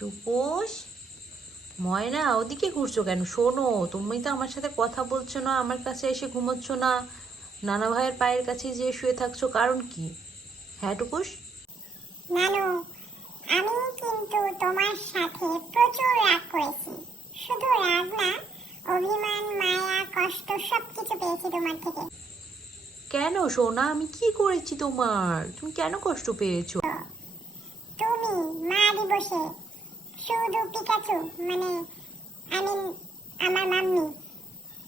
টুকুস, ময়না ওদিকে ঘুরছো কেন? শোনো, তুমি তো আমার সাথে কথা বলছো না, আমার কাছে এসে ঘুমোচ্ছ না, নানা ভাইয়ের পায়ের কাছে যে শুয়ে থাকছো, কারণ কি? হ্যাঁ টুকুস। নানু, আমি কিন্তু তোমার সাথে প্রচুর রাগ করেছি। শুধু রাগ না, অভিমান, মায়া, কষ্ট সবকিছু পেয়েছি তোমার থেকে। কেন সোনা, আমি কি করেছি তোমার? তুমি কেন কষ্ট পেয়েছো? তুমি মা দিবসে শুধু পিকাচু, মানে আমি আমার মাম্মি,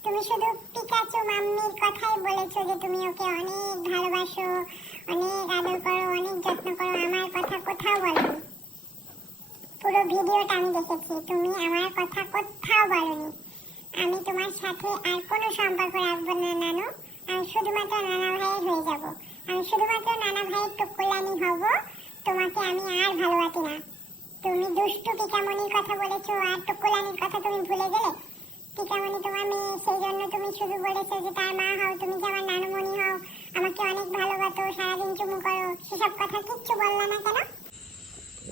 তুমি শুধু পিকাচু মাম্মির কথাই বলেছো যে তুমি ওকে অনেক ভালোবাসো, অনেক আদর করো, অনেক যত্ন করো। আমার কথা কোথাও বলনি। পুরো ভিডিওটা আমি দেখেছি, তুমি আমার কথা কোথাও বলনি। আমি তোমার সাথে আর কোনো সম্পর্ক রাখবো না নানু। আমি শুধুমাত্র নানা ভাইয়ের হয়ে যাব। আমি শুধুমাত্র নানা ভাইয়ের টুকুলানি হব। তোমাকে আমি আর ভালোবাসি না। তুমি দুষ্টু পিকামনির কথা বলেছো আর টুকুলানির কথা তুমি ভুলে গেলে। পিকামনি তোমার মেয়ে, সেই জন্য তুমি শুধু বলেছো যে তার মা হও, তুমি যে আমার নানুমণি হও, আমাকে অনেক ভালোবাসো, সারাদিন চুমু করো। সেসব কথা কিচ্ছু বললা না কেন?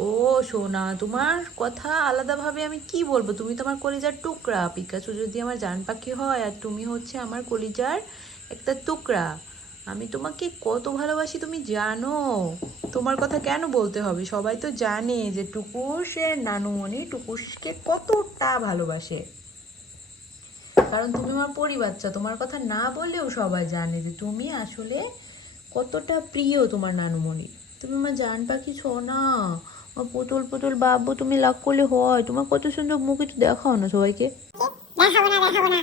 ও সোনা, তোমার কথা আলাদাভাবে আমি কি বলবো? তুমি তো আমার কলিজার টুকরা। পিকাচু যদি আমার জান পাখি হয়, আর তুমি হচ্ছে আমার কলিজার একটা টুকরা। আমি তোমাকে কত ভালোবাসি তুমি জানো। তোমার কথা কেন বলতে হবে? সবাই তো জানে যে টুকুসের নানুমণি টুকুসকে কতটা ভালোবাসে। কারণ তুমি আমার পরিবাচ্চা। তোমার কথা না বললেও সবাই জানে যে তুমি আসলে কতটা প্রিয় তোমার নানুমণি। তুমি আমার জান পাখি সোনা, আমার পুতুল পুতুল বাবু, তুমি লাগ করলে হয়। তোমার কত সুন্দর মুখ, একটু দেখাও না সবাইকে। দেখাবো না, দেখাবো না,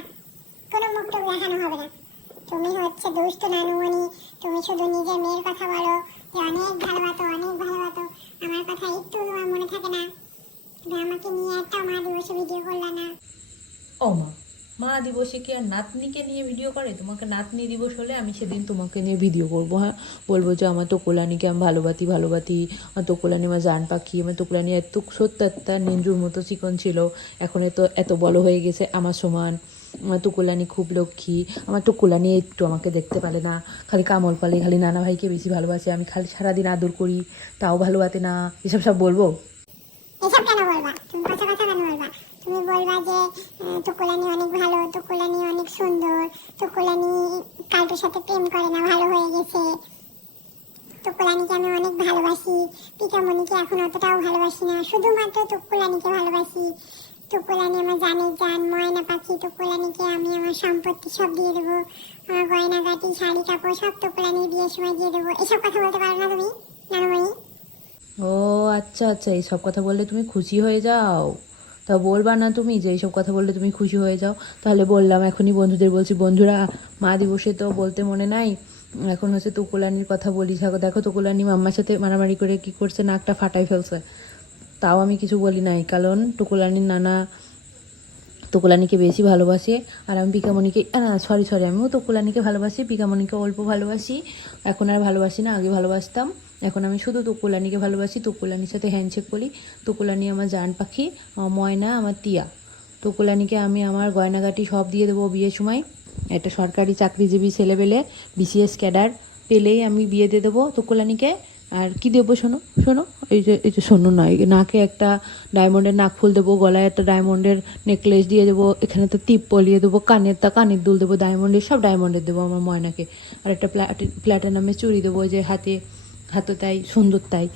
কোনো মুখ টুক দেখানো হবে না। তুমি হচ্ছে দুষ্ট নানুমণি। তুমি শুধু নিজের মেয়ের কথা বলো যে অনেক ভালোবাসো, অনেক ভালোবাসো। আমার কথা একটু তোমার মনে থাকে না? তুমি আমাকে নিয়ে একটা মা দিবসে ভিডিও করলা না? ও মা, মা দিবসে কি আর নাতনিকে নিয়ে ভিডিও করে? তোমাকে নাতনি দিবস হলে আমি সেদিন তোমাকে নিয়ে ভিডিও করবো। হ্যাঁ, বলবো যে আমার তোকলানিকে আমি ভালোবাসি ভালোবাসি, আমার তোকলানি আমার জান পাখি, আমার তোকলানি এত সত্য একটা নিঞ্জুর মতো চিকন ছিল, এখন এত এত বড় হয়ে গেছে আমার সমান। আমার টুকুলানি খুব লক্ষ্মী। আমার টুকুলানি একটু আমাকে দেখতে পারে না, খালি কামড় পালে, খালি নানা ভাইকে বেশি ভালোবাসে, আমি খালি সারাদিন আদর করি তাও ভালোবাসে না। এসব সব বলবো? এসব কেন বলবা? তুমি কথা কথা কেন বলবা? তুমি বলবা যে টুকুলানি অনেক ভালো, টুকুলানি অনেক সুন্দর, টুকুলানি কালুর সাথে প্রেম করে না, ভালো হয়ে গেছে। টুকুলানিকে আমি অনেক ভালোবাসি, পিকামনিকে এখন অতটাও ভালোবাসি না, শুধুমাত্র টুকুলানিকে ভালোবাসি। টুকুলানি আমার জানের জান, ময়না পাখি। টুকুলানিকে আমি আমার সম্পত্তি সব দিয়ে দেবো, আমার গয়নাগাটি, শাড়ি কাপড় সব টুকুলানির বিয়ের সময় দিয়ে দেবো। এসব কথা বলতে পারো না তুমি নানুমণি? ও আচ্ছা আচ্ছা, এইসব কথা বললে তুমি খুশি হয়ে যাও? তা বলবা না তুমি যে এইসব কথা বললে তুমি খুশি হয়ে যাও? তাহলে বললাম, এখনই বন্ধুদের বলছি, বন্ধুরা মা দিবসে তো বলতে মনে নাই, এখন হচ্ছে তুকুলানির কথা বলি। দেখো তুকুলানি মাম্মার সাথে মারামারি করে কি করছে, নাকটা ফাটাই ফেলছে। তাও আমি কিছু বলি নাই, কারণ টুকুলানির নানা তুকুলানিকে বেশি ভালোবাসে, আর আমি পিকামণিকে, না সরি সরি, আমিও তুকুলানিকে ভালোবাসি, পিকামণিকে অল্প ভালোবাসি। এখন আর ভালোবাসি না, আগে ভালোবাসতাম। এখন আমি শুধু তুকুলানিকে ভালোবাসি, তুকুলানির সাথে হ্যান্ডশেক করি। তুকুলানি আমার জান পাখি, আমার ময়না, আমার টিয়া। তুকুলানিকে আমি আমার গয়নাগাটি সব দিয়ে দেবো বিয়ের সময়। একটা সরকারি চাকরিজীবী ছেলেবেলে, বিসিএস ক্যাডার পেলেই আমি বিয়ে দিয়ে দেবো তুকুলানিকে। আর কি দেবো শোনো শোনো, এই যে শোনো না, নাকে একটা ডায়মন্ডের নাকফুল দেবো, গলায় একটা ডায়মন্ডের নেকলেস দিয়ে দেবো, এখানে তো টিপ পলিয়ে দেবো, কানের দুল দেবো ডায়মন্ডের, সব ডায়মন্ডের দেবো আমার ময়নাকে। আর একটা প্ল্যাটিনামের চুড়ি দেবো, যে হাতে তাই সুন্দর তাই।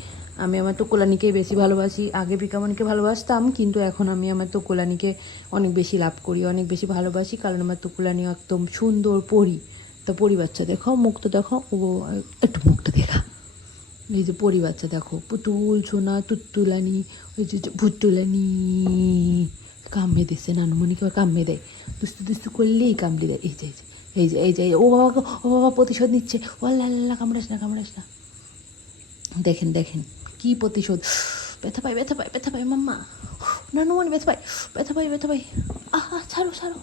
আমি আমার টুকুলানিকেই বেশি ভালোবাসি। আগে পিকামণিকে ভালোবাসতাম, কিন্তু এখন আমি আমার টুকুলানিকে অনেক বেশি লাভ করি, অনেক বেশি ভালোবাসি, কারণ আমার টুকুলানি একদম সুন্দর পরি। তা পরি বাচ্চা দেখো, মুখটা দেখো, ও একটু মুখটা দেখা। এই যে পরি বাচ্চা দেখো, পুতুল সোনা তুত্তুলানি, ওই যে ভুতুলানি কামড়ে দিচ্ছে, নানুমণিকে কামড়ে দেয়, দুস্তু দুস্তু করলেই কামড়ে দেয়। এই যে ও বাবা, ও বাবা প্রতিশোধ নিচ্ছে, ও আল্লাহ আল্লাহ, কামড়াস না কামড়াস না। দেখেন দেখেন কি প্রতিশোধ। ব্যথা পাই ব্যথা পাই ব্যথা পাই মাম্মা, নানুমণি ব্যথা পাই ব্যথা পাই ব্যথা পাই। আহা ছাড়ো ছাড়ো,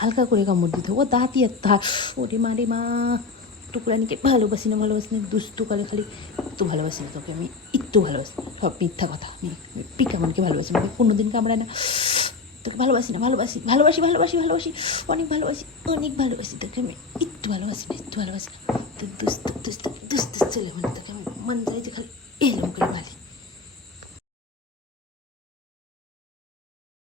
হালকা করে কামড় দিতে, ও দাঁতই একটা। ওরে মা রে মা, টুকরানিকে ভালোবাসি না দুস্তু কালে খালি একটু ভালোবাসি না তোকে আমি, একটু ভালোবাসি, সব মিথ্যা কথা। আমি পিকামনকে ভালোবাসি, মানে কোনোদিন কামড়ায় না। তোকে ভালোবাসি না, ভালোবাসি ভালোবাসি ভালোবাসি ভালোবাসি, অনেক ভালোবাসি অনেক ভালোবাসি তোকে আমি, একটু ভালোবাসি না, একটু ভালোবাসি না। তো দুস্তু দুস্তু দুস্তু ছেলে, মানে তোকে আমি মন যায় যে খালি এরকম করে ভালি।